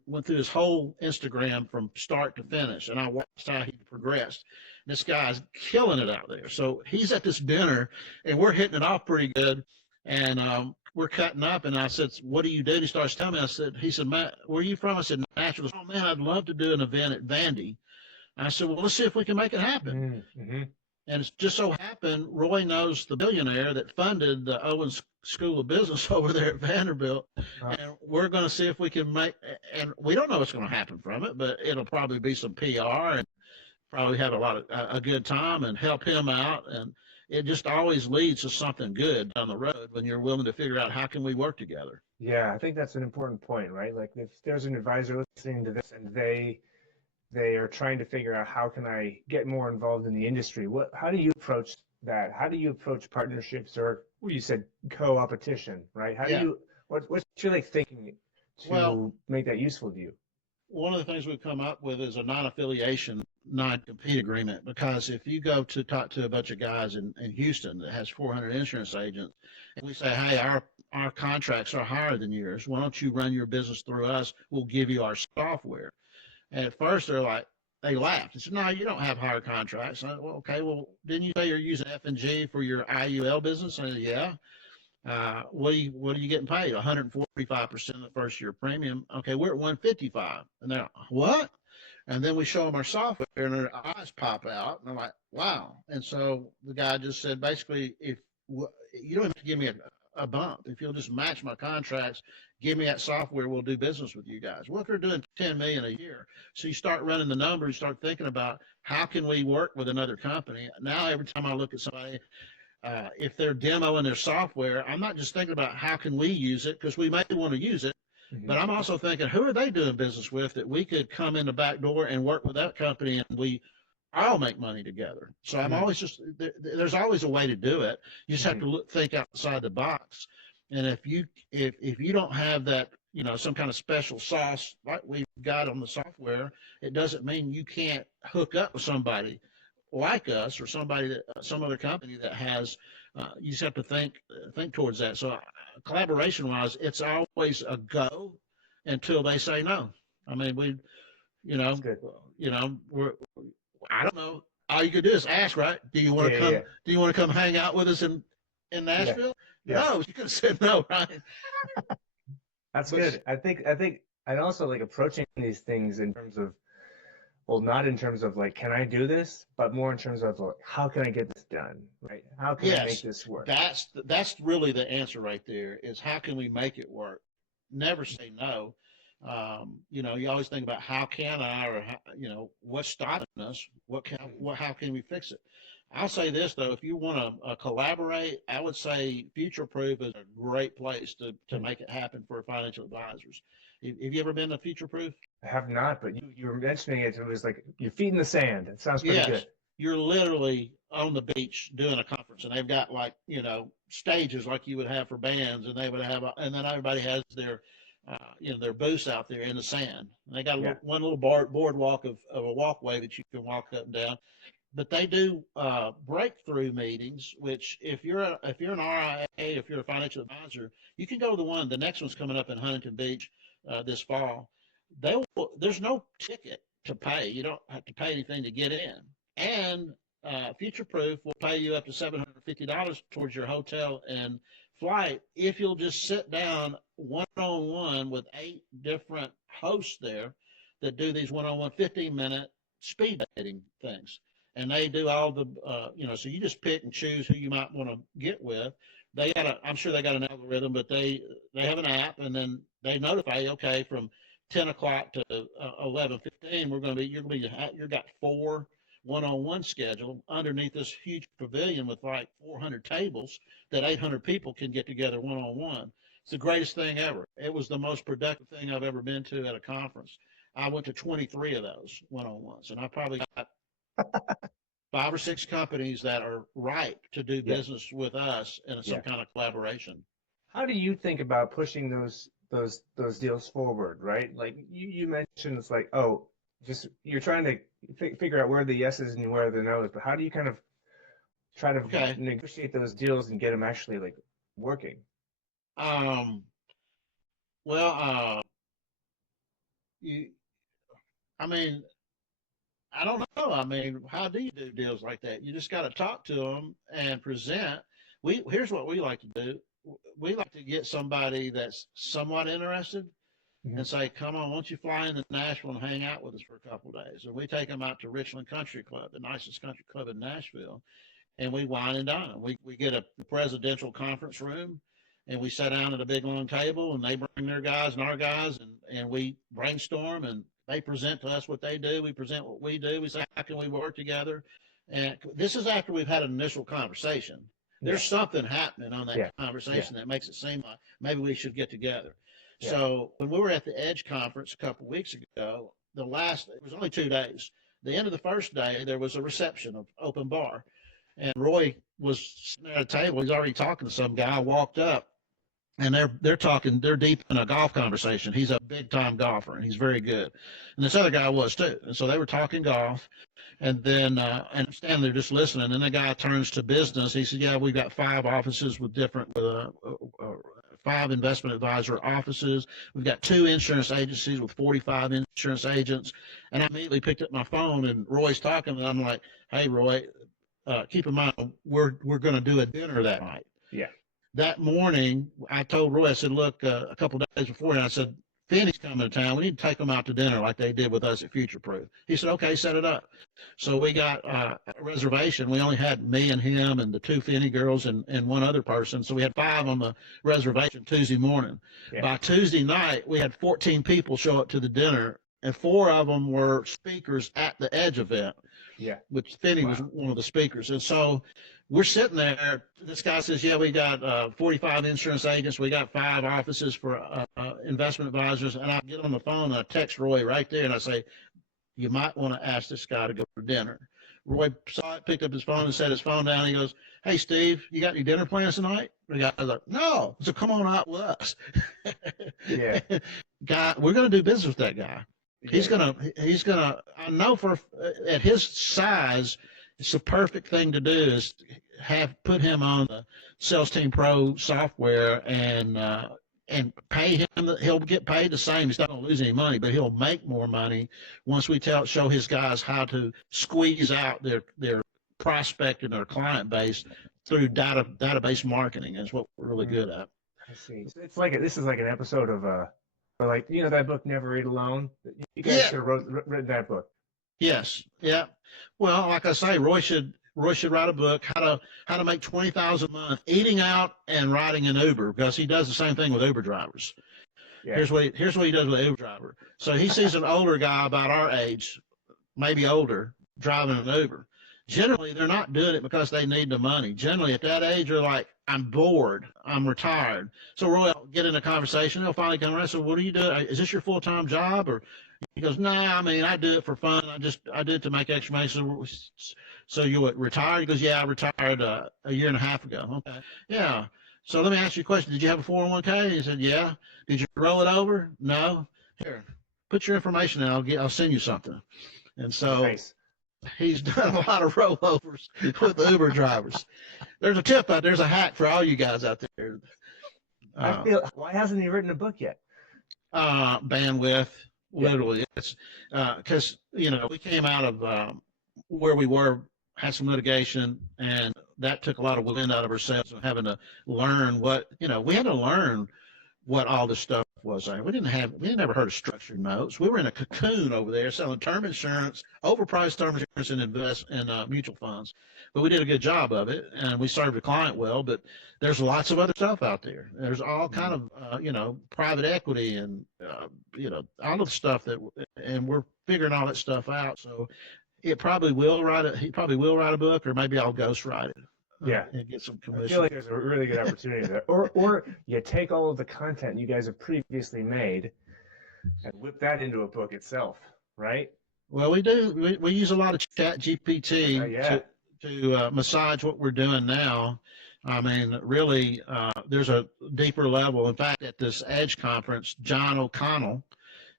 went through his whole Instagram from start to finish, and I watched how he progressed. This guy's killing it out there. So he's at this dinner, and we're hitting it off pretty good. And we're cutting up, and I said, "What do you do?" He starts telling me. He said, "Matt, where are you from?" I said, "Nashville." Oh man, I'd love to do an event at Vandy. I said, "Well, let's see if we can make it happen." Mm-hmm. And it's just so happened Roy knows the billionaire that funded the Owens School of Business over there at Vanderbilt, and we're going to see if we can make. And we don't know what's going to happen from it, but it'll probably be some PR and probably have a good time and help him out. And it just always leads to something good down the road when you're willing to figure out how can we work together. Yeah, I think that's an important point, right? Like if there's an advisor listening to this and they are trying to figure out how can I get more involved in the industry, how do you approach that? How do you approach partnerships or you said co-opetition, right? What's your thinking to make that useful to you? One of the things we've come up with is a non-affiliation, non-compete agreement, because if you go to talk to a bunch of guys in Houston that has 400 insurance agents, and we say, hey, our contracts are higher than yours, why don't you run your business through us? We'll give you our software. And at first they laughed. They said, no, you don't have higher contracts. I said, well, okay, well, didn't you say you're using F&G for your IUL business? I said, yeah. What are you getting paid? 145% of the first year premium. Okay, we're at 155. And they're like, what? And then we show them our software, and their eyes pop out, and I'm like, wow. And so the guy just said, basically, if you don't have to give me a bump, if you'll just match my contracts, give me that software, we'll do business with you guys. Well, if they're doing 10 million a year, so you start running the numbers, you start thinking about how can we work with another company. Now, every time I look at somebody, if they're demoing their software, I'm not just thinking about how can we use it, because we may want to use it, but I'm also thinking, who are they doing business with that we could come in the back door and work with that company, and we all make money together. So I'm always there's always a way to do it. You just have to think outside the box. And if you don't have that, some kind of special sauce like we've got on the software, it doesn't mean you can't hook up with somebody like us or some other company that has. You just have to think towards that. So collaboration wise, it's always a go until they say no. I mean, I don't know. All you could do is ask, right? Do you want to come? Do you want to come hang out with us in Nashville? Yeah. No, you could have said no, right? That's good. I think, and also approaching these things in terms of, well, not in terms of can I do this, but more in terms of how can I get this done, right? How can I make this work? That's really the answer right there. Is how can we make it work? Never say no. You always think about how can I, or what's stopping us? How can we fix it? I'll say this though, if you want to collaborate, I would say Future Proof is a great place to make it happen for financial advisors. Have you ever been to Future Proof? I have not, but you were mentioning it. It was like your feet in the sand. It sounds pretty good. You're literally on the beach doing a conference, and they've got stages like you would have for bands, and they would have, and then everybody has their their booths out there in the sand. And they got one little boardwalk of a walkway that you can walk up and down. But they do breakthrough meetings, which if you're an RIA, if you're a financial advisor, you can go to the next one's coming up in Huntington Beach this fall. There's no ticket to pay. You don't have to pay anything to get in. And Future Proof will pay you up to $750 towards your hotel and flight if you'll just sit down one-on-one with 8 different hosts there that do these one-on-one 15-minute speed dating things. And they do all the, so you just pick and choose who you might want to get with. I'm sure they got an algorithm, but they have an app, and then they notify you, okay, from 10 o'clock to 11:15, you've got 4 one-on-one schedule underneath this huge pavilion with like 400 tables that 800 people can get together one-on-one. It's the greatest thing ever. It was the most productive thing I've ever been to at a conference. I went to 23 of those one-on-ones, and I probably got 5 or 6 companies that are ripe to do Yeah. business with us in some kind of collaboration. How do you think about pushing those deals forward, right? Like you mentioned, it's like, oh, just you're trying to figure out where the yeses and where the nos, but how do you kind of try to Okay. negotiate those deals and get them actually like working? Um, well, you, I mean, I don't know. I mean, how do you do deals like that? You just got to talk to them and present. Here's what we like to do. We like to get somebody that's somewhat interested and say, come on, why don't you fly into Nashville and hang out with us for a couple of days? And we take them out to Richland Country Club, the nicest country club in Nashville, and we wine and dine them. We get a presidential conference room, and we sit down at a big long table, and they bring their guys and our guys, and we brainstorm, and they present to us what they do. We present what we do. We say, how can we work together? And this is after we've had an initial conversation. There's something happening on that conversation that makes it seem like maybe we should get together. So when we were at the Edge conference a couple of weeks ago, it was only 2 days. The end of the first day, there was a reception of open bar. And Roy was sitting at a table. He's already talking to some guy. Walked up, and they're talking. They're deep in a golf conversation. He's a big time golfer, and he's very good. And this other guy was too. And so they were talking golf. And then, and I'm standing there just listening. And the guy turns to business. He said, "Yeah, we've got 5 offices with 5 investment advisor offices. We've got 2 insurance agencies with 45 insurance agents." And I immediately picked up my phone, and Roy's talking, and I'm like, "Hey, Roy, keep in mind, we're going to do a dinner that night." Yeah. That morning, I told Roy, I said, look, a couple of days before, and I said, Finney's coming to town. We need to take them out to dinner like they did with us at Future Proof. He said, okay, set it up. So we got a reservation. We only had me and him and the 2 Finney girls and one other person. So we had 5 on the reservation Tuesday morning. Yeah. By Tuesday night, we had 14 people show up to the dinner, and 4 of them were speakers at the Edge event. Yeah. Which Finney was one of the speakers. And so we're sitting there. This guy says, yeah, we got 45 insurance agents. We got 5 offices for investment advisors. And I get on the phone and I text Roy right there and I say, you might want to ask this guy to go for dinner. Roy saw it, picked up his phone and set his phone down. He goes, hey, Steve, you got any dinner plans tonight? The guy was like, no. So come on out with us. Yeah. Guy, we're going to do business with that guy. He's gonna, I know at his size, it's the perfect thing to do is put him on the Sales Team Pro software and pay him. He'll get paid the same. He's not gonna lose any money, but he'll make more money once we show his guys how to squeeze out their prospect and their client base through database marketing is what we're really good at. I see. It's like this is like an episode of like, you know, that book, Never Eat Alone? You guys should have written that book. Yes. Yeah. Well, like I say, Roy should write a book, how to make $20,000 a month eating out and riding an Uber, because he does the same thing with Uber drivers. Yeah. Here's what he does with an Uber driver. So he sees an older guy about our age, maybe older, driving an Uber. Generally, they're not doing it because they need the money. Generally, at that age, they're like, I'm bored. I'm retired. So Roy will get in a conversation. He'll finally come around. So what do you do? Is this your full-time job? Or he goes, no, I mean, I do it for fun. I do it to make extra money. So you retired? He goes, yeah, I retired a year and a half ago. Okay. Yeah. So let me ask you a question. Did you have a 401k? He said, yeah. Did you roll it over? No. Here, put your information in. I'll send you something. And so nice. He's done a lot of rollovers with the Uber drivers. There's a tip out there's a hack for all you guys out there. Why hasn't he written a book yet? Bandwidth, literally. It's because we came out of where we were, had some litigation, and that took a lot of wind out of ourselves and having to learn we had to learn what all this stuff was. We never heard of structured notes. We were in a cocoon over there selling term insurance, overpriced term insurance, and invest in mutual funds. But we did a good job of it, and we served the client well. But there's lots of other stuff out there. There's all kind of private equity and all of the stuff and we're figuring all that stuff out. So it probably will write he probably will write a book, or maybe I'll ghostwrite it. Yeah. And get some I commission. feel like there's a really good opportunity there. Or you take all of the content you guys have previously made and whip that into a book itself, right? Well, we do. We use a lot of Chat GPT Yeah. to massage what we're doing now. I mean, really, there's a deeper level. In fact, at this Edge conference, John O'Connell,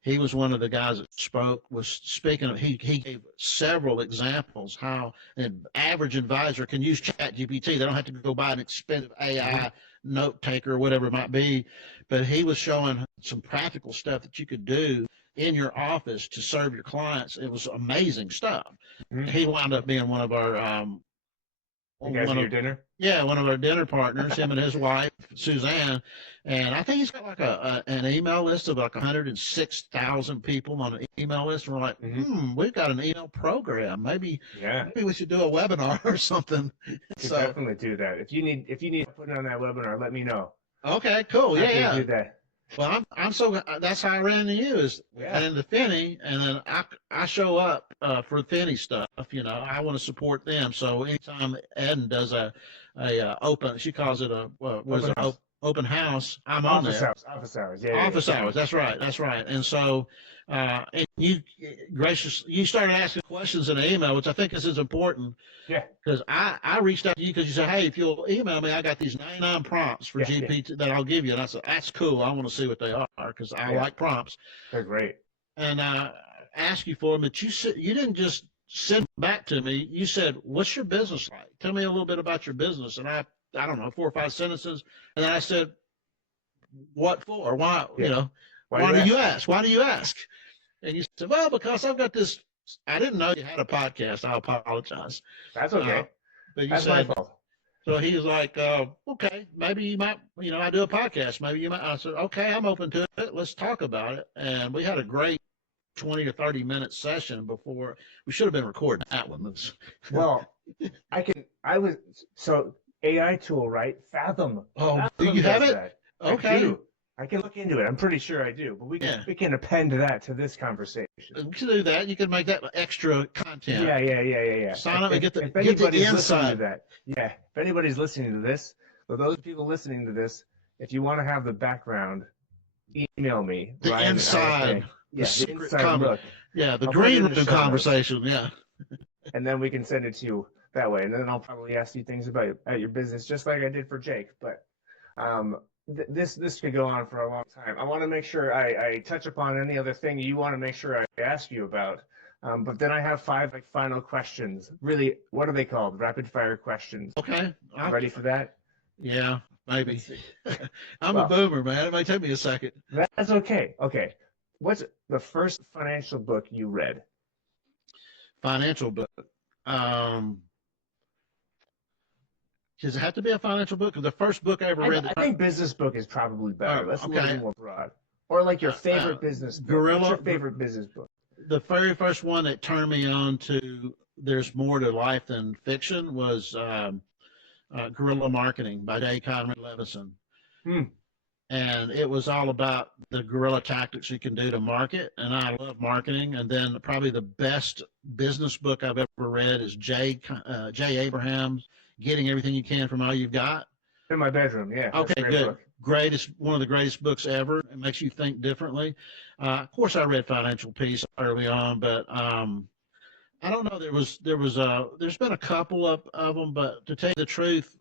he was one of the guys that was speaking of, he gave several examples how an average advisor can use Chat GPT. They don't have to go buy an expensive AI note taker or whatever it might be, but he was showing some practical stuff that you could do in your office to serve your clients. It was amazing stuff. Mhm. He wound up being one of our You guys at your dinner? yeah, one of our dinner partners, him and his wife, Suzanne. And I think he's got like an email list of like 106,000 people on an email list. And we're like, we've got an email program. Maybe we should do a webinar or something. So definitely do that. If you need to put it on that webinar, let me know. Okay, cool. Yeah. Do that. Well, that's how I ran into you, is and into Finney, and then I show up for Finney stuff. You know, I want to support them. So anytime Eden does a open, she calls it open house, I'm on there. Office hours. Office hours. That's right. And so, and you started asking questions in the email, which I think is important. Yeah. Because I reached out to you because you said, hey, if you'll email me, I got these 99 prompts for GPT that I'll give you. And I said, that's cool. I want to see what they are because I like prompts. They're great. And I asked you for them, but you didn't just send them back to me. You said, what's your business like? Tell me a little bit about your business. And I don't know, 4 or 5 sentences. And then I said, what for? Why, why do you ask? Why do you ask? And you said, well, because I've got this. I didn't know you had a podcast. I apologize. That's okay. But that's my fault. So he was like, okay, maybe you might, I do a podcast. Maybe you might. I said, okay, I'm open to it. Let's talk about it. And we had a great 20 or 30-minute session before. We should have been recording that one. Well, so AI tool, right? Fathom. Oh, Fathom do you have it? That. Okay. I can look into it. I'm pretty sure I do, but we can append that to this conversation. We can do that. You can make that extra content. Yeah. Sign up and get the inside. If anybody's listening to this, for those people listening to this, if you want to have the background, email me. The Ryan, inside. The secret look. Yeah, the green room conversation. Yeah. And then we can send it to you that way. And then I'll probably ask you things about your business, just like I did for Jake. But this could go on for a long time. I want to make sure I touch upon any other thing you want to make sure I ask you about. But then I have 5 final questions. Really, what are they called? Rapid fire questions. Okay. Ready for that? Yeah, maybe. I'm a boomer, man. It might take me a second. That's okay. Okay. What's the first financial book you read? Financial book. Does it have to be a financial book? The first book I ever read. I think business book is probably better. That's a little more broad. Or like your favorite business book. What's your favorite business book? The very first one that turned me on to there's more to life than fiction was Guerrilla Marketing by Dave Ramsey. And it was all about the guerrilla tactics you can do to market. And I love marketing. And then probably the best business book I've ever read is Jay Abraham's Getting Everything You Can from All You've Got. In my bedroom, yeah. Okay, good. One of the greatest books ever. It makes you think differently. Of course, I read Financial Peace early on, but I don't know. There's been a couple of them, but to tell you the truth,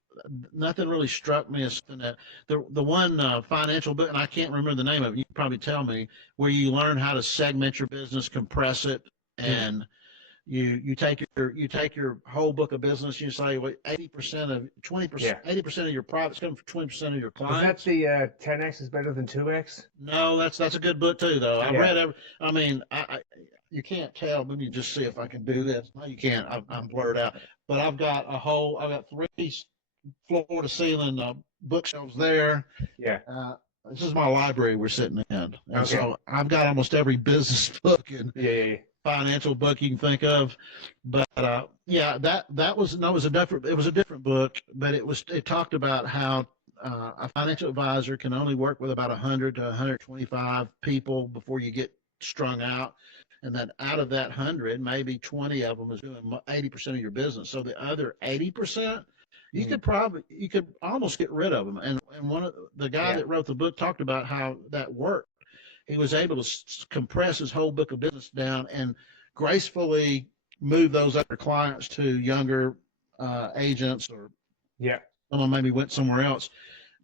nothing really struck me as something that the one financial book, and I can't remember the name of it. You can probably tell me, where you learn how to segment your business, compress it, and you take your whole book of business. You say, well, 80% of 80% of your profits come from 20% of your clients. Is that the 10x is better than 2x? No, that's a good book too, though. I read you can't tell. Let me just see if I can do this. No, you can't. I'm blurred out. But I've got 3 floor to ceiling bookshelves there. Yeah. This is my library we're sitting in, and so I've got almost every business book and financial book you can think of. But that was a different book, but it talked about how a financial advisor can only work with about 100 to 125 people before you get strung out. and then out of that 100, maybe 20 of them is doing 80% of your business. So the other 80%, you could almost get rid of them. And one of the guy that wrote the book talked about how that worked. He was able to compress his whole book of business down and gracefully move those other clients to younger agents, or someone maybe went somewhere else.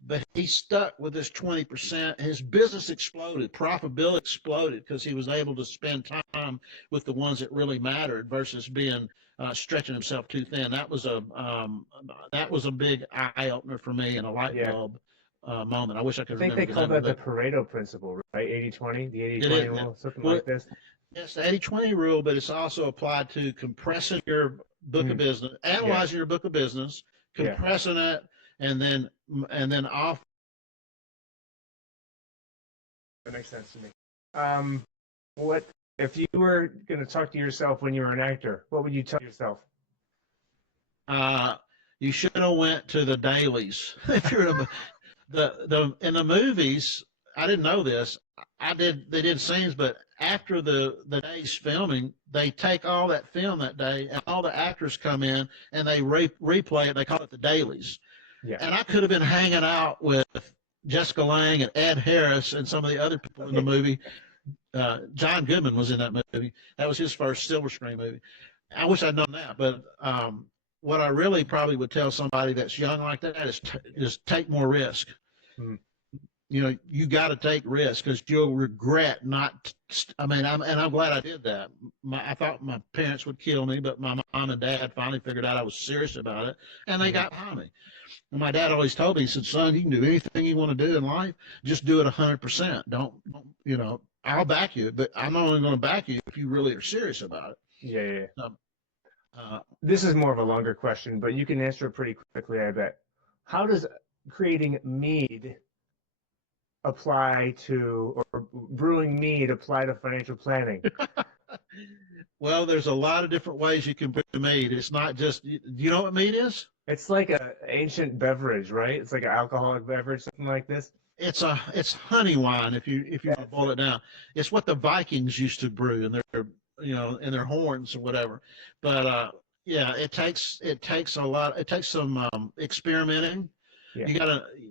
But he stuck with this 20%. His business exploded, profitability exploded, because he was able to spend time with the ones that really mattered versus being stretching himself too thin. That was a big eye opener for me, and a light bulb moment. I wish I could remember. I think they call that the Pareto principle, right? 80-20, the 80-20 rule, something like this. Yes, the 80-20 rule, but it's also applied to compressing your book of business, analyzing your book of business, compressing it, and then off. That makes sense to me. What if you were going to talk to yourself when you were an actor? What would you tell yourself? You should have went to the dailies. If you're in in the movies, I didn't know this. They did scenes, but after the day's filming, they take all that film that day, and all the actors come in and they replay it. They call it the dailies. Yeah. And I could have been hanging out with Jessica Lange and Ed Harris and some of the other people in the movie. John Goodman was in that movie. That was his first silver screen movie. I wish I'd known that. But what I really probably would tell somebody that's young like that is take more risk. You know, you got to take risks, because you'll regret not. I'm glad I did that. I thought my parents would kill me, but my mom and dad finally figured out I was serious about it, and they got behind me. And my dad always told me, he said, son, you can do anything you want to do in life. Just do it 100%. Don't, I'll back you, but I'm only going to back you if you really are serious about it. This is more of a longer question, but you can answer it pretty quickly, I bet. How does creating mead apply to, or brewing mead apply to financial planning? Well, there's a lot of different ways you can brew mead. It's not just, do you know what mead is? It's like an ancient beverage, right? It's like an alcoholic beverage, something like this. It's honey wine, if you want to boil it down. It's what the Vikings used to brew in their horns or whatever. But it takes a lot. It takes some experimenting. Yeah.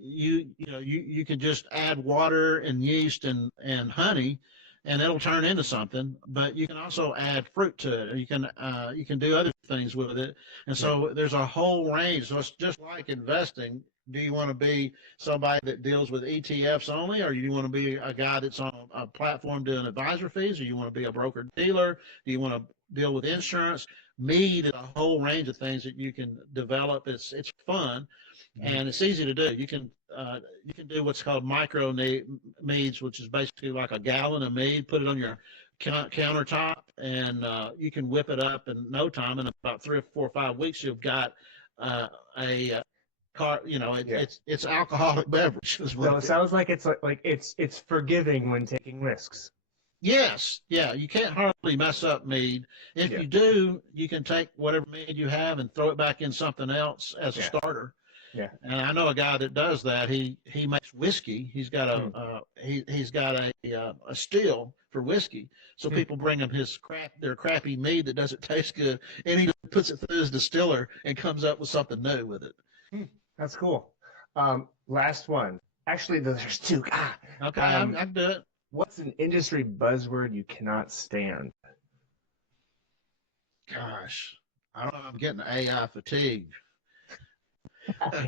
You can just add water and yeast and honey, and it'll turn into something. But you can also add fruit to it. You can do other things with it. And so there's a whole range. So it's just like investing. Do you want to be somebody that deals with ETFs only, or do you want to be a guy that's on a platform doing advisor fees, or you want to be a broker dealer? Do you want to deal with insurance? Mead is a whole range of things that you can develop. It's fun, and it's easy to do. You can do what's called micro meads, which is basically like a gallon of mead. Put it on your countertop, and you can whip it up in no time. In about 3 or 4 or 5 weeks, you've got it's alcoholic beverage. So it sounds like it's forgiving when taking risks. Yes, yeah, you can't hardly mess up mead. If you do, you can take whatever mead you have and throw it back in something else as a starter. Yeah. And I know a guy that does that. He makes whiskey. He's got a still for whiskey. So people bring him their crappy mead that doesn't taste good, and he puts it through his distiller and comes up with something new with it. That's cool. Last one. Actually, there's two. Okay, I can do it. What's an industry buzzword you cannot stand? Gosh, I don't know. I'm getting AI fatigue.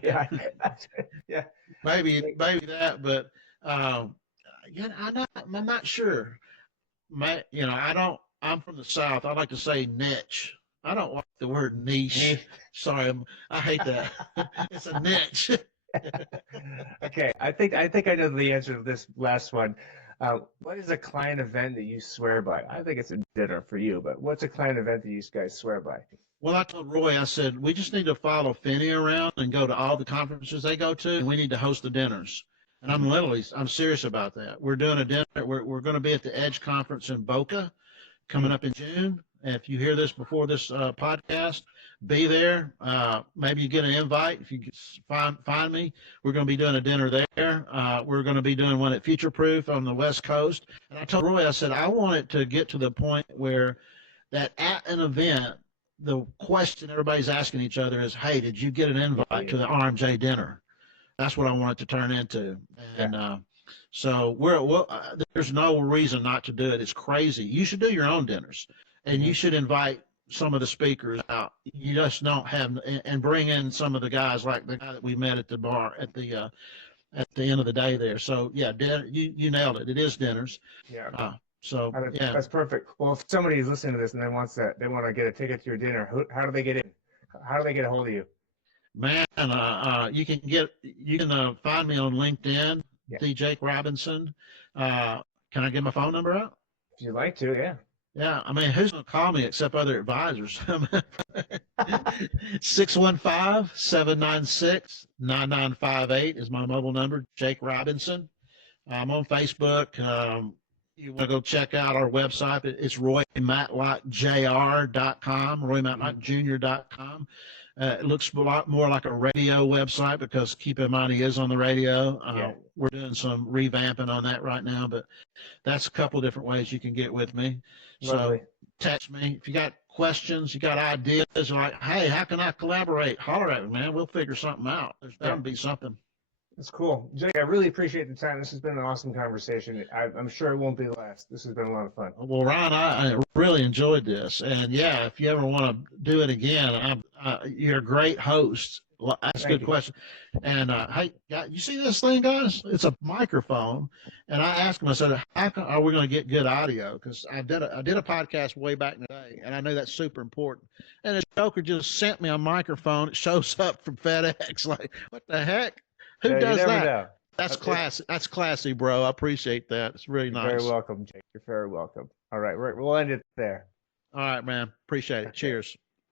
yeah. Maybe that, but I'm not sure. I'm from the South. I like to say niche. I don't like the word niche. Sorry, I hate that. It's a niche. Okay, I think I know the answer to this last one. What is a client event that you swear by? I think it's a dinner for you, but what's a client event that you guys swear by? Well, I told Roy, I said, we just need to follow Finney around and go to all the conferences they go to, and we need to host the dinners. And I'm serious about that. We're doing a dinner. We're going to be at the Edge Conference in Boca coming up in June. And if you hear this before this podcast, be there. Maybe you get an invite. If you find me, we're going to be doing a dinner there. We're going to be doing one at Future Proof on the West Coast. And I told Roy, I said, I want it to get to the point where that at an event, the question everybody's asking each other is, hey, did you get an invite to the RMJ dinner? That's what I want it to turn into. And so there's no reason not to do it. It's crazy. You should do your own dinners, and you should invite some of the speakers out. You just don't have, and bring in some of the guys like the guy that we met at the bar at the end of the day there. So yeah, dinner, you nailed it. It is dinners. Yeah. That's perfect. Well, if somebody is listening to this and they want to get a ticket to your dinner, how do they get in? How do they get a hold of you? Man, you can find me on LinkedIn, D. Jake Robinson. Can I get my phone number out? If you'd like to, yeah. Yeah, I mean, who's going to call me except other advisors? 615-796-9958 is my mobile number, Jake Robinson. I'm on Facebook. You want to go check out our website. It's roymatlockjr.com, roymatlockjr.com. It looks a lot more like a radio website because keep in mind he is on the radio. We're doing some revamping on that right now, but that's a couple of different ways you can get with me. Lovely. So text me. If you got questions, you got ideas, you're like, hey, how can I collaborate? Holler at me, man. We'll figure something out. There's bound to be something. That's cool. Jake, I really appreciate the time. This has been an awesome conversation. I'm sure it won't be the last. This has been a lot of fun. Well, Ryan, I really enjoyed this. And, yeah, if you ever want to do it again, you're a great host. That's a good question. And, hey, you see this thing, guys? It's a microphone. And I asked him, I said, how are we going to get good audio? Because I did a podcast way back in the day, and I knew that's super important. And the joker just sent me a microphone. It shows up from FedEx. Like, what the heck? Who does that? Know. That's classy. That's classy, bro. I appreciate that. It's really nice. You're very welcome, Jake. You're very welcome. All right, we'll end it there. All right, man. Appreciate it. Cheers.